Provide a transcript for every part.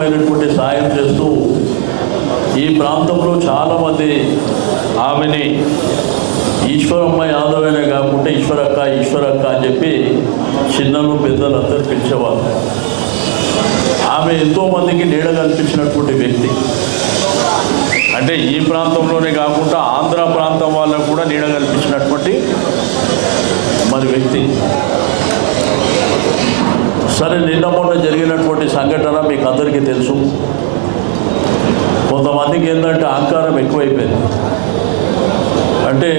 సాయం చేస్తూ ఈ ప్రాంతంలో చాలామంది ఆమెని ఈశ్వరమ్మ యాదవేనే కాకుండా ఈశ్వరక్క ఈశ్వరక్క అని చెప్పి చిన్నలు పెద్దలు అందరూ పిలిచేవారు. ఆమె ఎంతోమందికి నీడ కల్పించినటువంటి వ్యక్తి. అంటే ఈ ప్రాంతంలోనే కాకుండా ఆంధ్ర ప్రాంతం వాళ్ళకు కూడా నీడ కల్పించినటువంటి వ్యక్తి. సరే, నిన్న మొన్న జరిగినటువంటి సంఘటన మీకు అందరికీ తెలుసు. కొంతమందికి ఏంటంటే అహంకారం ఎక్కువైపోయింది. అంటే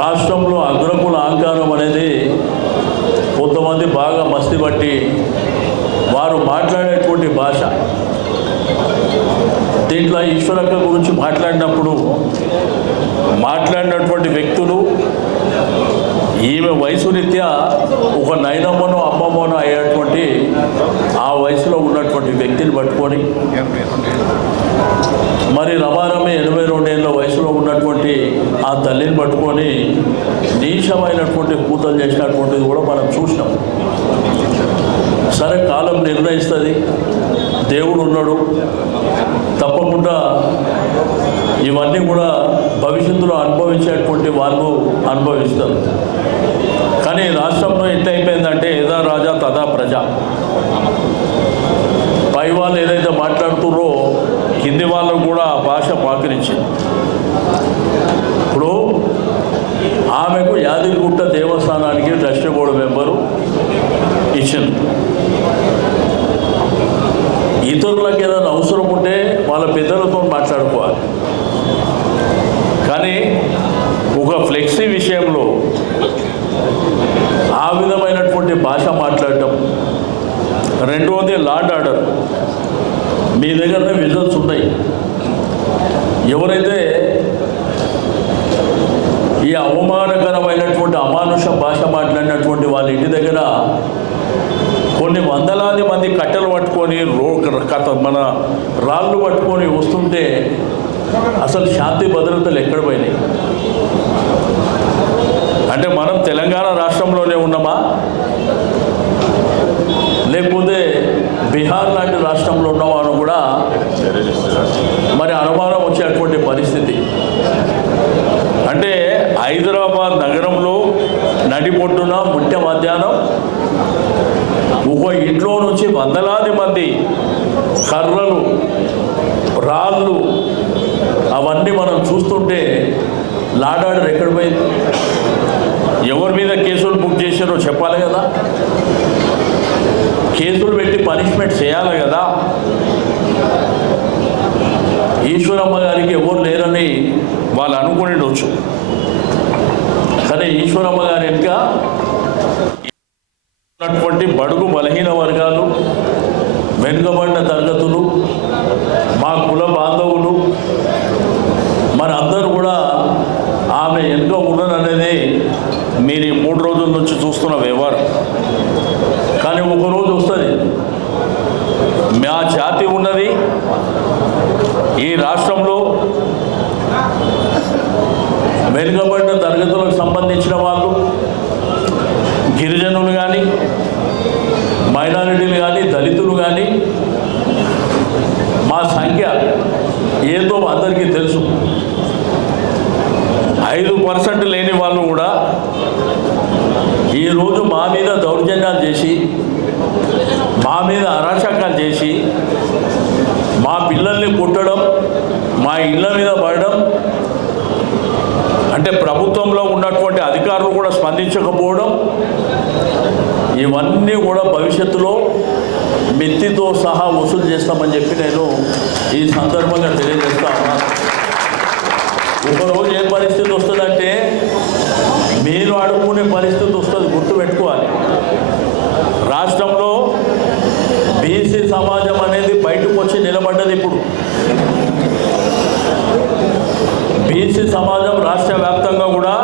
రాష్ట్రంలో అగ్రకుల అహంకారం అనేది కొంతమంది బాగా మస్తి పట్టి వారు మాట్లాడేటువంటి భాష. దీంట్లో ఈశ్వరక్క గురించి మాట్లాడినటువంటి వ్యక్తులు ఈమె వయసు రీత్యా ఒక నైనమ్మనో అమ్మమ్మనో అయ్యేటువంటి ఆ వయసులో ఉన్నటువంటి వ్యక్తిని పట్టుకొని రమారమి 82 ఏళ్ళ వయసులో ఉన్నటువంటి ఆ తల్లిని పట్టుకొని నీచమైనటువంటి కూతలు చేసినటువంటిది కూడా మనం చూసినాం. సరే, కాలం నిర్ణయిస్తుంది, దేవుడు ఉన్నాడు, తప్పకుండా ఇవన్నీ కూడా భవిష్యత్తులో అనుభవించేటువంటి వాళ్ళు అనుభవిస్తారు. కానీ రాష్ట్రంలో ఎట్లయిపోయిందంటే యథా రాజా తదా ప్రజ. పై వాళ్ళు ఏదైతే మాట్లాడుతున్నారో కింది వాళ్ళకు కూడా భాష పాకరించింది. ఇప్పుడు ఆమెకు యాదగిరిగుట్ట దేవస్థానానికి ట్రస్టీ బోర్డు మెంబరు ఇచ్చింది. ఇతరులకు ఏదైనా అవసరం ఉంటే వాళ్ళ పెద్దలతో మాట్లాడుకోవాలి. కానీ ఒక ఫ్లెక్సీ విషయంలో ఆ విధమైనటువంటి భాష మాట్లాడటం. రెండవది లాండ్ ఆర్డర్. మీ దగ్గరనే విజువల్స్ ఉన్నాయి. ఎవరైతే ఈ అవమానకరమైనటువంటి అమానుష భాష మాట్లాడినటువంటి వాళ్ళ ఇంటి దగ్గర కొన్ని వందలాది మంది కట్టెలు పట్టుకొని మన రాళ్ళు పట్టుకొని వస్తుంటే అసలు శాంతి భద్రతలు ఎక్కడ పోయినాయి? అంటే మనం తెలంగాణ రాష్ట్రంలోనే ఉన్నామా, లేకపోతే బీహార్ లాంటి రాష్ట్రంలో ఉన్నామా అని కూడా అనుమానం వచ్చేటువంటి పరిస్థితి. అంటే హైదరాబాద్ నగరంలో నడిపొట్టున ముట్ట మధ్యాహ్నం ఒక ఇంట్లో నుంచి వందలాది మంది కర్రలు రాళ్ళు అవన్నీ మనం చూస్తుంటే లాండ్ ఆర్డర్ ఎక్కడ పోయింది? ఎవరి మీద కేసులు బుక్ చేశారో చెప్పాలి కదా, కేసులు పెట్టి పనిష్మెంట్ చేయాలి కదా. ఈశ్వరమ్మ గారికి ఎవరు లేరని వాళ్ళు అనుకునేవచ్చు. కానీ ఈశ్వరమ్మ గారి ఇంకా ఉన్నటువంటి బడుగు బలహీన వర్గాలు, వెనుకబడిన తరగతులు, మా కుల బాంధవులు అందరూ కూడా ఆమె వెనుక ఉన్నదనేది మీరు ఈ 3 రోజుల నుంచి చూస్తున్న వ్యవహారం. కానీ ఒకరోజు వస్తుంది, మా జాతి ఉన్నది ఈ రాష్ట్రంలో, వెనుకబడిన తరగతులకు సంబంధించిన వాళ్ళు, గిరిజనులు కానీ, మైనారిటీలు కానీ, దళితులు కానీ, మా సంఖ్య ఏదో అందరికీ తెలుసు. 5% లేని వాళ్ళు కూడా ఈరోజు మా మీద దౌర్జన్యాలు చేసి, మా మీద అరాచకాలు చేసి, మా పిల్లల్ని కుట్టడం, మా ఇళ్ళ మీద పడడం, అంటే ప్రభుత్వంలో ఉన్నటువంటి అధికారులు కూడా స్పందించకపోవడం, ఇవన్నీ కూడా భవిష్యత్తులో మిత్తితో సహా వసూలు చేస్తామని చెప్పి నేను ఈ సందర్భంగా తెలియజేస్తా ఉన్నాను. ఒకరోజు ఏ పరిస్థితి వస్తుందంటే మీరు అడుక్కునే పరిస్థితి వస్తుంది, గుర్తుపెట్టుకోవాలి. రాష్ట్రంలో బీసీ సమాజం అనేది బయటకు వచ్చి నిలబడ్డది. ఇప్పుడు బీసీ సమాజం రాష్ట్ర వ్యాప్తంగా కూడా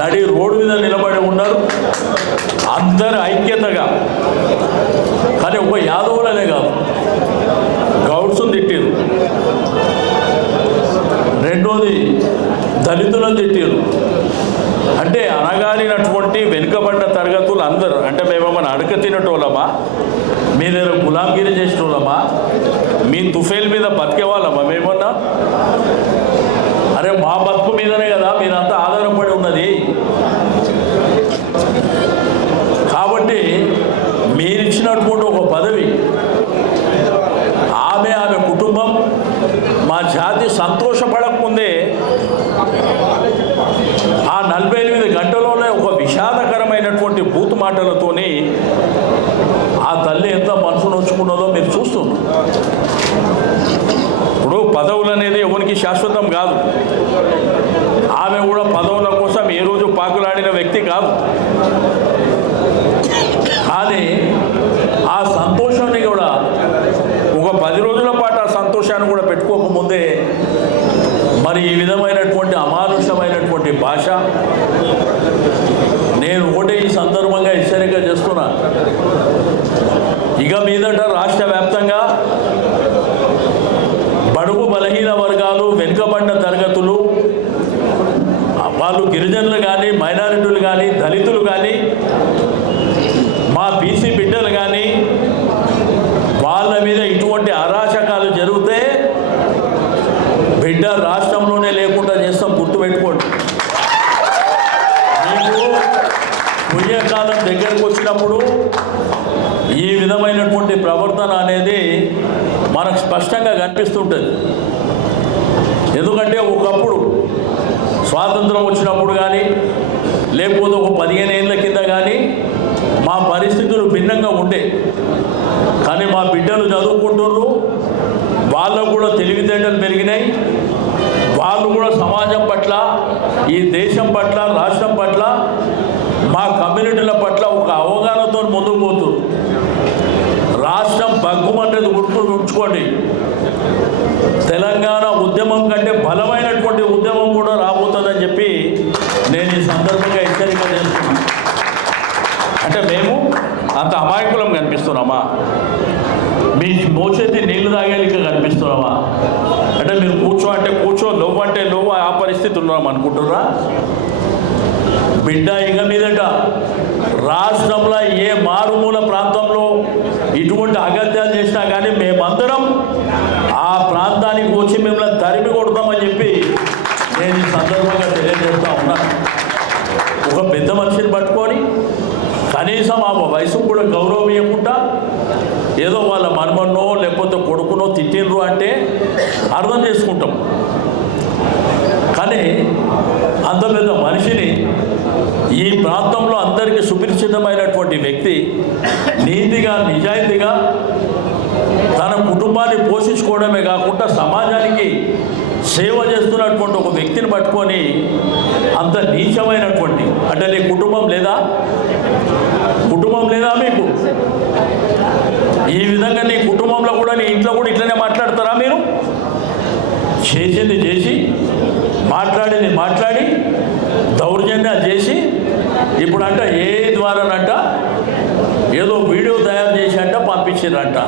నడి రోడ్డు మీద నిలబడి ఉన్నారు, అందరు ఐక్యతగా. కానీ ఒక యాదవులనే కాదు, గౌడ్స్ని తిట్టారు, రెండోది దళితులను తిట్టారు. అంటే అనగారినటువంటి వెనుకబడ్డ తరగతులు అందరూ, అంటే మేమేమన్నా అడక తినటోళ్ళమా, మీ దగ్గర గులాంగిరి చేసిన వాళ్ళమా? మీ తుఫేల్ మీద బతికే వాళ్ళమా మేమన్నా? అరే మా బతుకు మీదనే కదా మీరంతా ఆధారపడి ఉన్నది. కాబట్టి మీరిచ్చినటువంటి ఒక పదవి, ఆమె కుటుంబం, మా జాతి సంతోషపడకముందే ఆ 48 గంటలోనే ఒక విషాదకరమైనటువంటి బూతు మాటలతోని ఆ తల్లి ఎంత మనసు నొచ్చుకున్నదో మీరు చూస్తున్నారు. ఇప్పుడు పదవులు అనేది ఎవరికి శాశ్వతం కాదు. ఆమె కూడా పదవుల కోసం ఏ రోజు పాకులాడిన వ్యక్తి కాదు. కానీ ఆ సంతోషాన్ని కూడా ఒక 10 రోజుల పాటు ఆ సంతోషాన్ని కూడా పెట్టుకోకముందే మరి ఈ విధమైనటువంటి అమానుషమైనటువంటి భాష, నేను ఒకటే ఈ సందర్భంగా హెచ్చరిక చేస్తున్నా. ఇక మీదట రాష్ట్ర వ్యాప్తంగా బడుగు బలహీన వర్గాలు, వెనుకబడిన తరగతులు, వాళ్ళు గిరిజనులు కానీ, మైనారిటీలు కానీ, దళితులు కానీ, మా బీసీ బిడ్డలు కానీ, వాళ్ళ మీద ఇటువంటి అరాచకాలు జరిగితే బిడ్డ రాష్ట్రంలోనే లేకుండా చేస్తాం. గుర్తుపెట్టుకోండి. మీకు పుణ్యకాలం దగ్గరకు వచ్చినప్పుడు ఈ విధమైనటువంటి ప్రవర్తన అనేది మనకు స్పష్టంగా కనిపిస్తుంటుంది. ఎందుకంటే ఒకప్పుడు స్వాతంత్రం వచ్చినప్పుడు కానీ, లేకపోతే ఒక 15 ఏళ్ళ కింద కానీ మా పరిస్థితులు భిన్నంగా ఉండే. కానీ మా బిడ్డలు చదువుకుంటున్నారు, వాళ్ళకు కూడా తెలివితేటలు పెరిగినాయి. వాళ్ళు కూడా సమాజం పట్ల, ఈ దేశం పట్ల, రాష్ట్రం పట్ల, మా కమ్యూనిటీల పట్ల ఒక అవగాహనతో ముందుకు పోతున్నారు. రాష్ట్రం బగ్గుమనేది ఉంచుకోండి. తెలంగాణ ఉద్యమం కంటే బలమైనటువంటి ఉద్యమం కూడా రాబోతుందని చెప్పి నేను ఈ సందర్భంగా హెచ్చరిక చేస్తున్నాను. అంటే మేము అంత అమాయకులం కనిపిస్తున్నామా? మీ మోచేతి నీళ్లు తాగేలిక కనిపిస్తున్నామా? అంటే మీరు కూర్చో అంటే కూర్చో, లోవు అంటే లోవు, ఆ పరిస్థితి ఉన్నాం అనుకుంటున్నారా? బిడ్డ ఇక మీదట రాష్ట్రంలో ఏ మారుమూల ప్రాంతంలో ఇటువంటి అగత్యాలు చేసినా కానీ మేమందరం ఆ ప్రాంతానికి వచ్చి మిమ్మల్ని తరిమి కొడతామని చెప్పి నేను ఈ సందర్భంగా తెలియజేస్తా ఉన్నాను. ఒక పెద్ద మనిషిని పట్టుకొని కనీసం ఆ వయసుకు కూడా గౌరవం ఇవ్వకుండా ఏదో వాళ్ళ మనమన్నో లేకపోతే కొడుకునో తిట్టిండ్రు అంటే అర్థం చేసుకుంటాం. కానీ అంత పెద్ద మనిషిని, ఈ ప్రాంతంలో అందరికీ సుపరిచితమైనటువంటి వ్యక్తి, నీతిగా నిజాయితీగా తన కుటుంబాన్ని పోషించుకోవడమే కాకుండా సమాజానికి సేవ చేస్తున్నటువంటి ఒక వ్యక్తిని పట్టుకొని అంత నీచమైనటువంటి, అంటే నీ కుటుంబం లేదా? కుటుంబం లేదా మీకు? ఈ విధంగా నీ కుటుంబంలో కూడా, నీ ఇంట్లో కూడా ఇట్లనే మాట్లాడతారా మీరు? చేసింది చేసి, మాట్లాడింది మాట్లాడి, దౌర్జన్యాలు చేసి, ఇప్పుడు అంట ఏ ద్వారానంట ఏదో వీడియో తయారు చేసి అంట పంపించారంట.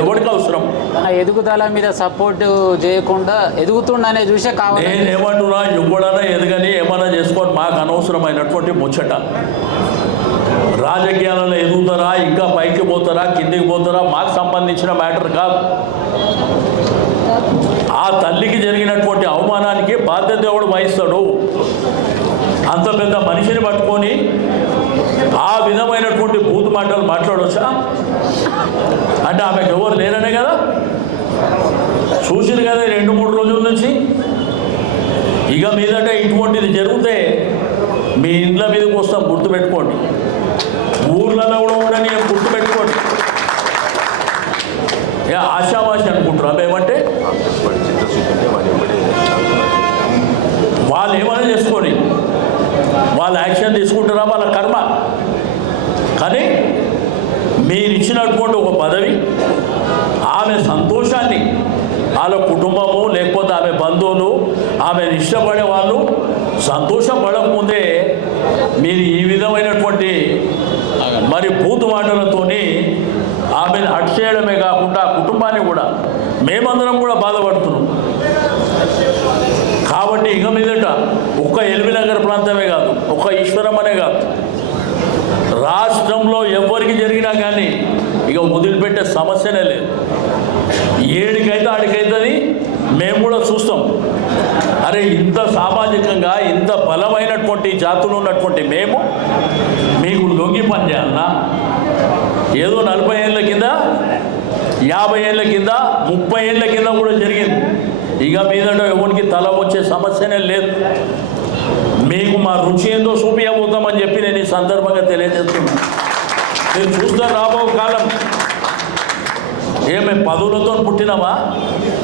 ఎవరికి అవసరం? తన ఎదుగుదల మీద సపోర్ట్ చేయకుండా ఎదుగుతుండనే చూసే కావాలి. నేను ఏమంటున్నా, ఎవడన్నా ఎదగని ఏమన్నా చేసుకొని మాకు అనవసరమైనటువంటి ముచ్చట. రాజకీయాలలో ఎదుగుతారా, ఇంకా పైకి పోతారా, కిందికి పోతారా, మాకు సంబంధించిన మ్యాటర్ కాదు. ఆ తల్లికి జరిగినటువంటి అవమానానికి బాధ్యత ఎవడు వహిస్తాడు? అంత పెద్ద మనిషిని పట్టుకొని ఆ విధమైనటువంటి బూతు మాటలు మాట్లాడవచ్చా? అంటే ఆమెకు ఎవరు లేరనే కదా చూసిరు కదా 2-3 రోజుల నుంచి. ఇక మీదంటే ఇటువంటిది జరిగితే మీ ఇండ్ల మీదకి వస్తాం, గుర్తుపెట్టుకోండి. ఊర్లలో కూడా ఉండని గుర్తుపెట్టుకోండి. ఆశావాసి అనుకుంటారు అవేమంటే వాళ్ళు ఏమైనా చేసుకొని వాళ్ళు యాక్షన్ తీసుకుంటారా, వాళ్ళ కర్మ. కానీ మీరు ఇచ్చినటువంటి ఒక పదవి, ఆమె సంతోషాన్ని వాళ్ళ కుటుంబము లేకపోతే ఆమె బంధువులు, ఆమెను ఇష్టపడే వాళ్ళు సంతోషం పడకముందే మీరు ఈ విధమైనటువంటి మరి బూతు మాటలతోని ఆమెను హట్ చేయడమే కాకుండా ఆ కుటుంబాన్ని కూడా మేమందరం కూడా బాధపడుతున్నాం. కాబట్టి ఇక మీదట ఒక్క ఎల్బీనగర్ ప్రాంతమే కాదు, ఒక్క ఈశ్వరం అనే కాదు, రాష్ట్రంలో ఎవరికి జరిగినా కానీ ఇక వదిలిపెట్టే సమస్యనే లేదు. ఏడికైతే ఆడికైతుంది, మేము కూడా చూస్తాం. అరే ఇంత సామాజికంగా ఇంత బలమైనటువంటి జాతులు ఉన్నటువంటి మేము మీకు లొంగి పని చేయాలన్నా? ఏదో 40 ఏళ్ళ కింద, 50 ఏళ్ళ కింద, 30 ఏళ్ళ కింద కూడా జరిగింది. ఇక మీదట ఎవరికి తల వచ్చే సమస్యనే లేదు. మీకు మా రుచి ఏందో చూపించబోతామని చెప్పి నేను ఈ సందర్భంగా తెలియజేస్తున్నాను. మీరు చూస్తారు రాబో కాలం ఏమే పదవులతో పుట్టినామా,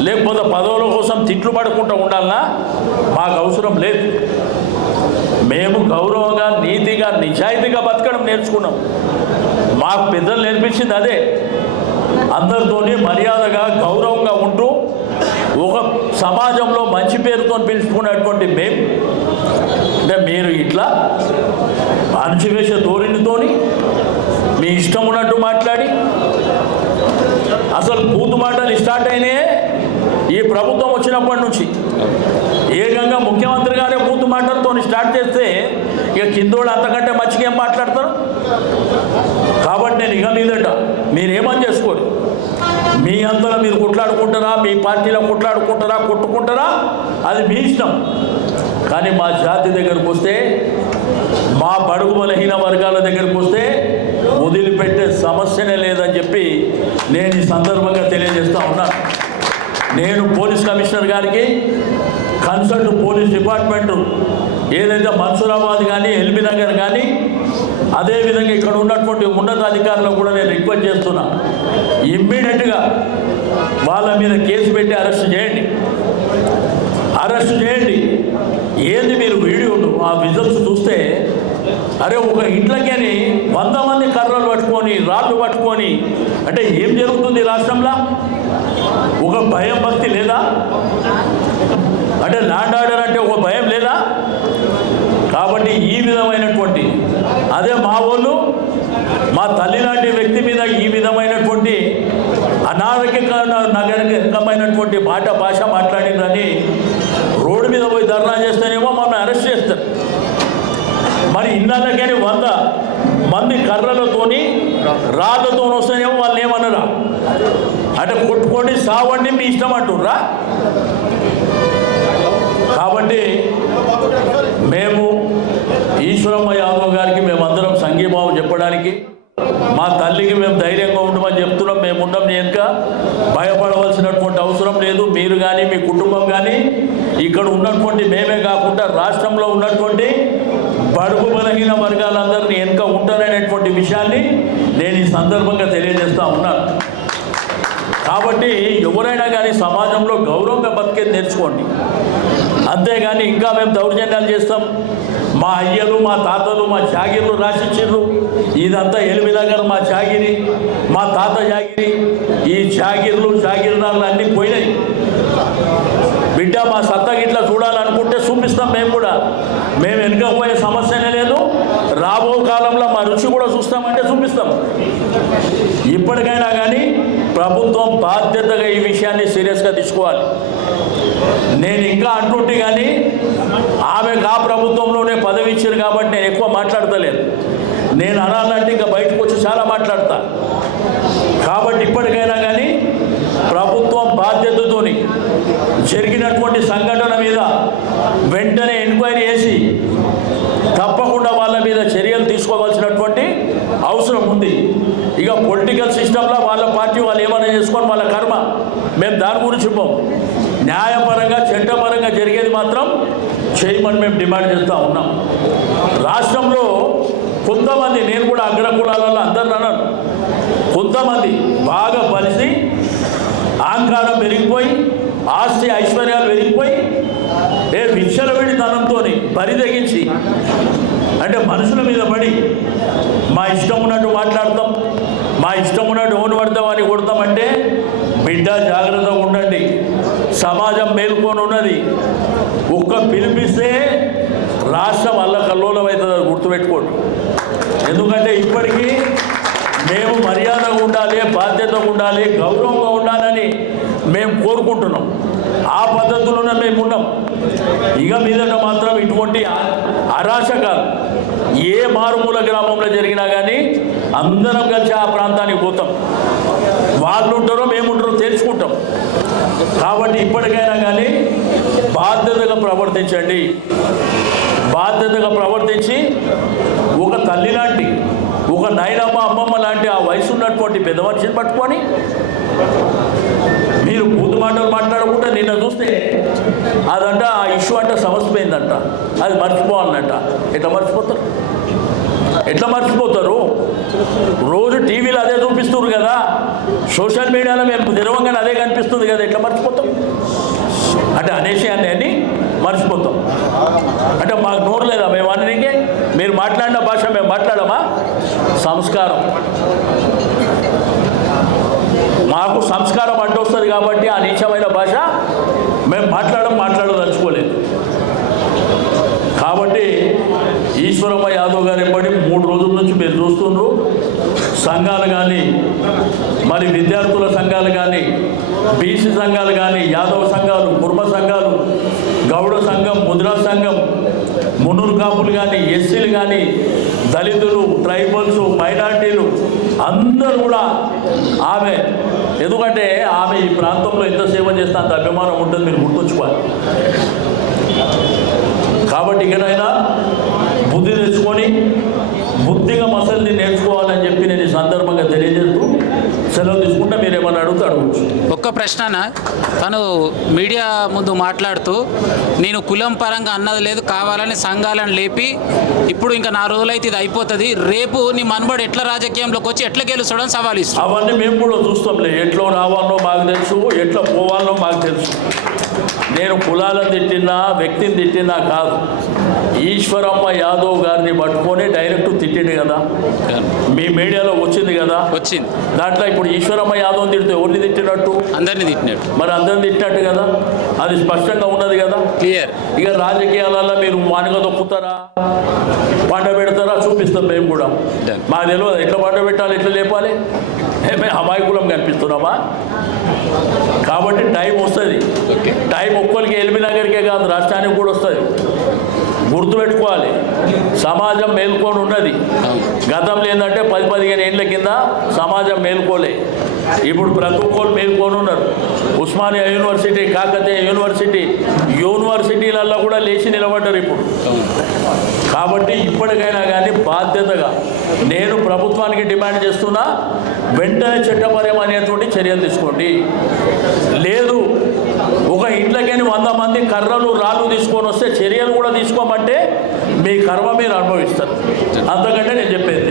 లేకపోతే పదవుల కోసం తిట్లు పడుకుంటూ ఉండాలన్నా? మాకు అవసరం లేదు. మేము గౌరవంగా, నీతిగా, నిజాయితీగా బతకడం నేర్చుకున్నాం. మాకు పెద్దలు నేర్పించింది అదే. అందరితోని మర్యాదగా, గౌరవంగా ఉంటూ ఒక సమాజంలో మంచి పేరుతో పిలుచుకున్నటువంటి మేము, అంటే మీరు ఇట్లా అణచివేశ ధోరణితోని మీ ఇష్టం ఉన్నట్టు మాట్లాడి, అసలు బూతు మాటలు స్టార్ట్ అయినాయే ఈ ప్రభుత్వం వచ్చినప్పటి నుంచి. ఏకంగా ముఖ్యమంత్రి గారే బూతు మాటలతో స్టార్ట్ చేస్తే ఇక కిందోడు అంతకంటే మంచిగా ఏం మాట్లాడతారు? కాబట్టి నేను ఇక మీదట మీరేమని చేసుకోరు. మీ అంతలో మీరు కొట్లాడుకుంటారా, మీ పార్టీలో కొట్లాడుకుంటారా, కొట్టుకుంటారా, అది మీ ఇష్టం. కానీ మా జాతి దగ్గరకు వస్తే, మా బడుగు బలహీన వర్గాల దగ్గరకు వస్తే వదిలిపెట్టే సమస్యనే లేదని చెప్పి నేను ఈ సందర్భంగా తెలియజేస్తూ ఉన్నాను. నేను పోలీస్ కమిషనర్ గారికి, కన్సల్ట్ పోలీస్ డిపార్ట్మెంటు ఏదైతే మన్సూరాబాద్ కానీ, ఎల్బీ నగర్ కానీ, అదేవిధంగా ఇక్కడ ఉన్నటువంటి ఉన్నతాధికారులకు కూడా నేను రిక్వెస్ట్ చేస్తున్నా, ఇమ్మీడియట్గా వాళ్ళ మీద కేసు పెట్టి అరెస్ట్ చేయండి. అరెస్ట్ చేయండి. ఏంది మీరు వీడియోలు, ఆ విజువల్స్ చూస్తే అరే ఒక ఇంట్లోకి 100 మంది కర్రలు పట్టుకొని, రాళ్ళు పట్టుకొని, అంటే ఏం జరుగుతుంది రాష్ట్రంలో? ఒక భయం భక్తి లేదా? అంటే ల్యాండ్ ఆర్డర్ అంటే ఒక భయం లేదా? కాబట్టి ఈ విధమైనటువంటి, అదే మా వాళ్ళు మా తల్లి లాంటి వ్యక్తి మీద ఈ విధమైనటువంటి అనాగరికమైనటువంటి భాష మాట్లాడిందని రోడ్డు మీద పోయి ధర్నా చేస్తేనేమో మమ్మల్ని అరెస్ట్ చేస్తారు. మరి ఇన్నాళ్ళకని 100 మంది కర్రలతోని, రాళ్ళతో వస్తేనేమో వాళ్ళు ఏమన్నారా? అంటే కొట్టుకోండి, సావండి, మీ ఇష్టం అంటుర్రా? కాబట్టి మేము ఈశ్వరమ్మ యాదవ్ గారికి మేమందరం సంఘీభావం చెప్పడానికి, మా తల్లికి మేము ధైర్యంగా ఉండమని చెప్తున్నాం. మేము ఉండం, ఇంకా భయపడవలసినటువంటి అవసరం లేదు. మీరు కానీ, మీ కుటుంబం కానీ, ఇక్కడ ఉన్నటువంటి మేమే కాకుండా రాష్ట్రంలో ఉన్నటువంటి బడుగు బలహీన వర్గాలందరినీ వెనుక ఉంటారనేటువంటి విషయాన్ని నేను ఈ సందర్భంగా తెలియజేస్తూ ఉన్నాను. కాబట్టి ఎవరైనా కానీ సమాజంలో గౌరవంగా బతికేది నేర్చుకోండి. అంతేగాని ఇంకా మేము దౌర్జన్యాలు చేస్తాం, మా అయ్యలు, మా తాతలు, మా జాగిర్లు రాసిచ్చిర్రు, ఇదంతా ఎల్బీ నగర్ మా జాగిరి, మా తాత జాగిరి, ఈ జాగిర్లు, జాగిరిదారులు అన్నీ పోయినాయి. బిడ్డ మా సత్తా ఇట్లా చూడాలనుకుంటే చూపిస్తాం. మేము కూడా, మేము వెనుకపోయే సమస్యనే లేదు. రాబో కాలంలో మా రుచి కూడా చూస్తామంటే చూపిస్తాం. ఇప్పటికైనా కానీ ప్రభుత్వం బాధ్యతగా ఈ విషయాన్ని సీరియస్గా తీసుకోవాలి. నేను ఇంకా అంటుంటే కానీ ఆమెకు ఆ ప్రభుత్వంలోనే పదవి ఇచ్చారు కాబట్టి నేను ఎక్కువ మాట్లాడతలేను. నేను అనాలంటే ఇంకా బయటకు వచ్చి చాలా మాట్లాడతా. కాబట్టి ఇప్పటికైనా కానీ ప్రభుత్వం బాధ్యతతోని జరిగినటువంటి సంఘటన మీద వెంటనే ఎంక్వైరీ చేసి తప్పకుండా వాళ్ళ మీద చర్యలు తీసుకోవాల్సినటువంటి అవసరం ఉంది. ఇక పొలిటికల్ సిస్టంలో వాళ్ళ పార్టీ వాళ్ళు ఏమైనా చేసుకొని వాళ్ళ కర్మ, మేము దాని గురించి చెప్పాం. న్యాయపరంగా, చట్టపరంగా జరిగేది మాత్రం చేయమని మేము డిమాండ్ చేస్తూ ఉన్నాం. రాష్ట్రంలో కొంతమంది, నేను కూడా అగ్రకులాలలో అందరిని అన్నాను, కొంతమంది బాగా బలిసి అహంకారం పెరిగిపోయి, ఆస్తి ఐశ్వర్యాలు పెరిగిపోయి, విచ్చలవిడితనంతో బరిదగించి, అంటే మనుషుల మీద పడి మా ఇష్టం ఉన్నట్టు మాట్లాడతాం, మా ఇష్టం ఉన్నట్టు ఓటు పడతాం అని కొడతామంటే బిడ్డ జాగ్రత్తగా ఉండండి. సమాజం మేల్కొని ఉన్నది. ఒక్క పిలిపిస్తే రాష్ట్రం అల్లకల్లోలం అవుతుంది, గుర్తుపెట్టుకోండి. ఎందుకంటే ఇప్పటికీ మేము మర్యాదగా ఉండాలి, బాధ్యతగా ఉండాలి, గౌరవంగా ఉండాలని మేము కోరుకుంటున్నాం. ఆ పద్ధతిలోనే మేము ఉన్నాం. ఇక మీదట మాత్రం ఇటువంటి అరాచకాలు ఏ మారుమూల గ్రామంలో జరిగినా కానీ అందరం కలిసి ఆ ప్రాంతానికి పోతాం. వాళ్ళు ఉంటారో మేముంటారో తెలుసుకుంటాం. కాబట్టి ఇప్పటికైనా కానీ బాధ్యతగా ప్రవర్తించండి. బాధ్యతగా ప్రవర్తించి ఒక తల్లి లాంటి, ఒక నాయనమ్మ అమ్మమ్మ లాంటి ఆ వయసు ఉన్నటువంటి పెద్ద మనిషిని పట్టుకొని మీరు బూతు మాటలు మాట్లాడకుండా నిన్న చూస్తే అదంట ఆ ఇష్యూ అంట సమస్యపోయిందంట, అది మర్చిపోవాలనంట. ఎట్లా మర్చిపోతారు? రోజు టీవీలో అదే చూపిస్తున్నారు కదా, సోషల్ మీడియాలో మేము తెరవంగానే అదే కనిపిస్తుంది కదా, ఎట్లా మర్చిపోతాం? అంటే అనేషయాన్ని అని మర్చిపోతాం. అంటే మాకు నోరు లేదా మేము అనడానికి? మీరు మాట్లాడిన భాష మేము మాట్లాడమా? సంస్కారం, మాకు సంస్కారం అడ్డొస్తుంది కాబట్టి ఆ నీచమైన భాష మేము మాట్లాడదలుచుకోలేదు. కాబట్టి ఈశ్వరమ్మ యాదవ్ గారు ఎప్పటి 3 రోజుల నుంచి మీరు చూస్తున్నారు, సంఘాలు కానీ, మరి విద్యార్థుల సంఘాలు కానీ, బీసీ సంఘాలు కానీ, యాదవ్ సంఘాలు, కుర్మ సంఘాలు, గౌడ సంఘం, ముద్రా సంఘం, మున్నూరు కాపులు కానీ, ఎస్సీలు కానీ, దళితులు, ట్రైబల్స్, మైనార్టీలు అందరూ కూడా ఆమె, ఎందుకంటే ఆమె ఈ ప్రాంతంలో ఎంత సేవ చేస్తే అంత అభిమానం ఉంటుంది, మీరు గుర్తుంచుకోవాలి. కాబట్టి ఇకనైనా బుద్ధి తెచ్చుకొని బుద్ధిగా మసల్ని నేర్చుకోవాలని చెప్పి నేను ఈ సందర్భంగా తెలియజేస్తూ సెలవు తీసుకుంటా. మీరు ఏమన్నా అడుగుతూ అడగచ్చు. ఒక్క ప్రశ్న, తను మీడియా ముందు మాట్లాడుతూ నేను కులం పరంగా అన్నది లేదు, కావాలని సంఘాలను లేపి ఇప్పుడు ఇంకా 4 రోజులైతే ఇది అయిపోతుంది, రేపు నీ మనబడి ఎట్లా రాజకీయంలోకి వచ్చి ఎట్లా గెలుస్తాడని సవాల్ ఇస్తాం. అవన్నీ మేము కూడా చూస్తాంలే, ఎట్లా రావాలో మాకు తెలుసు, ఎట్లా పోవాలో మాకు తెలుసు. నేను కులాలను తిట్టినా, వ్యక్తిని తిట్టినా కాదు. ఈశ్వరమ్మ యాదవ్ గారిని పట్టుకొని డైరెక్ట్ తిట్టిండు కదా, మీ మీడియాలో వచ్చింది కదా, వచ్చింది. దాంట్లో ఇప్పుడు ఈశ్వరమ్మ యాదవ్ తిడితే ఎవరిని తిట్టినట్టు? అందరినీ తిట్టినట్టు. మరి అందరిని తిట్టినట్టు కదా, అది స్పష్టంగా ఉన్నది కదా, క్లియర్. ఇక రాజకీయాలలో మీరు మానుగా తొక్కుతారా, పంట పెడతారా చూపిస్తాం మేము కూడా. మాకు తెలియదు ఎట్లా పంట పెట్టాలి, ఎట్లా లేపాలి, మేము అమాయకులం కనిపిస్తున్నామా? కాబట్టి టైం వస్తుంది. టైం ఒక్కరికి ఎల్బీ నగర్కే కాదు, రాష్ట్రానికి కూడా వస్తుంది. గుర్తుపెట్టుకోవాలి, సమాజం మేల్కొని ఉన్నది. గతంలో ఏంటంటే 10-15 ఏళ్ళ కింద సమాజం మేల్కోలే, ఇప్పుడు ప్రతి ఒక్కరు మేల్కొని ఉన్నారు. ఉస్మానియా యూనివర్సిటీ, కాకతీయ యూనివర్సిటీలలో కూడా లేచి నిలబడ్డారు ఇప్పుడు. కాబట్టి ఇప్పటికైనా కానీ బాధ్యతగా నేను ప్రభుత్వానికి డిమాండ్ చేస్తున్నా, వెంటనే చట్టపరం అనేటువంటి చర్యలు తీసుకోండి. లేదు ఒక ఇంట్లోకని 100 మంది కర్రలు రాళ్ళు తీసుకొని వస్తే చర్యలు కూడా తీసుకోమంటే మీ కర్మ మీరు అనుభవిస్తారు. అంతకంటే నేను చెప్పేది